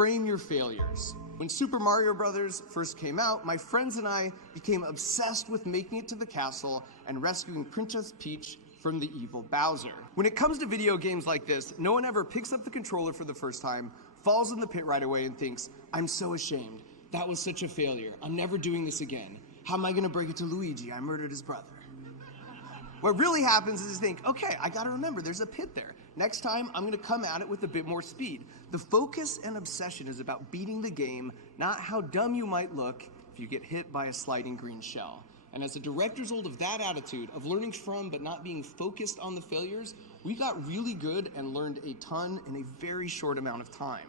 Frame your failures. When Super Mario Bros. First came out, my friends and I became obsessed with making it to the castle and rescuing Princess Peach from the evil Bowser. When it comes to video games like this, no one ever picks up the controller for the first time, falls in the pit right away and thinks, I'm so ashamed. That was such a failure. I'm never doing this again. How am I gonna break it to Luigi? I murdered his brother. What really happens is you think, okay, I gotta remember there's a pit there. Next time, I'm gonna come at it with a bit more speed. The focus and obsession is about beating the game, not how dumb you might look if you get hit by a sliding green shell. And as a direct result of that attitude, of learning from but not being focused on the failures, we got really good and learned a ton in a very short amount of time.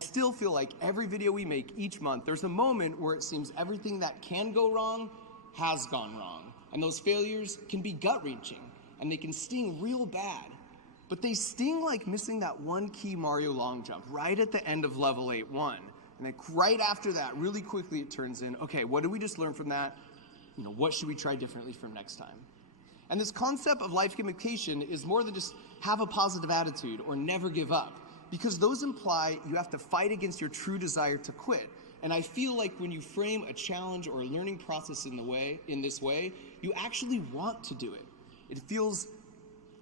I still feel like every video we make each month, there's a moment where it seems everything that can go wrong has gone wrong. And those failures can be gut-wrenching, and they can sting real bad. But they sting like missing that one key Mario long jump right at the end of level 8-1. And then right after that, really quickly it turns in, okay, what did we just learn from that? What should we try differently from next time? And this concept of life gamification is more than just have a positive attitude or never give up, because those imply you have to fight against your true desire to quit. And I feel like when you frame a challenge or a learning process in this way, you actually want to do it.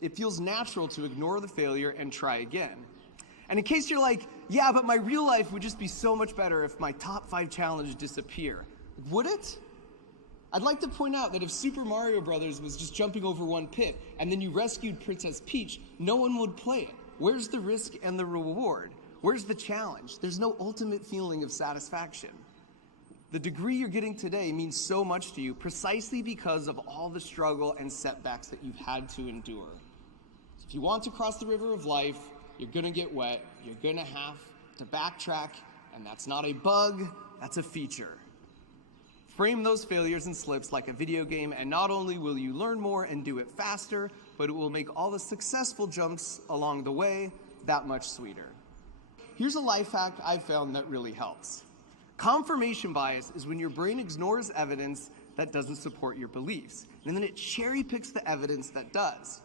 It feels natural to ignore the failure and try again. And in case you're like, yeah, but my real life would just be so much better if my top 5 challenges disappear. Would it? I'd like to point out that if Super Mario Bros. Was just jumping over one pit and then you rescued Princess Peach, no one would play it. Where's the risk and the reward? Where's the challenge? There's no ultimate feeling of satisfaction. The degree you're getting today means so much to you precisely because of all the struggle and setbacks that you've had to endure. So if you want to cross the river of life, you're gonna get wet, you're gonna have to backtrack, and that's not a bug, that's a feature. Frame those failures and slips like a video game, and not only will you learn more and do it faster, but it will make all the successful jumps along the way that much sweeter. Here's a life hack I've found that really helps. Confirmation bias is when your brain ignores evidence that doesn't support your beliefs, and then it cherry picks the evidence that does.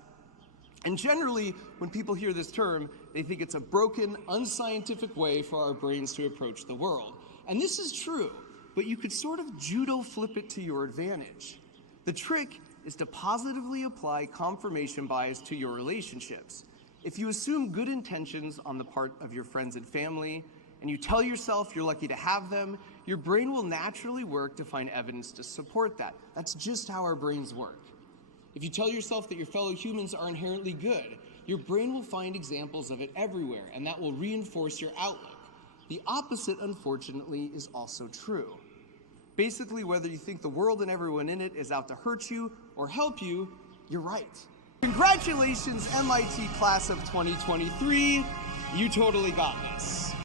And generally, when people hear this term, they think it's a broken, unscientific way for our brains to approach the world. And this is true, but you could sort of judo flip it to your advantage. The trick is to positively apply confirmation bias to your relationships. If you assume good intentions on the part of your friends and family, and you tell yourself you're lucky to have them, your brain will naturally work to find evidence to support that. That's just how our brains work. If you tell yourself that your fellow humans are inherently good, your brain will find examples of it everywhere, and that will reinforce your outlook. The opposite, unfortunately, is also true. Basically, whether you think the world and everyone in it is out to hurt you or help you, you're right. Congratulations, MIT class of 2023. You totally got this.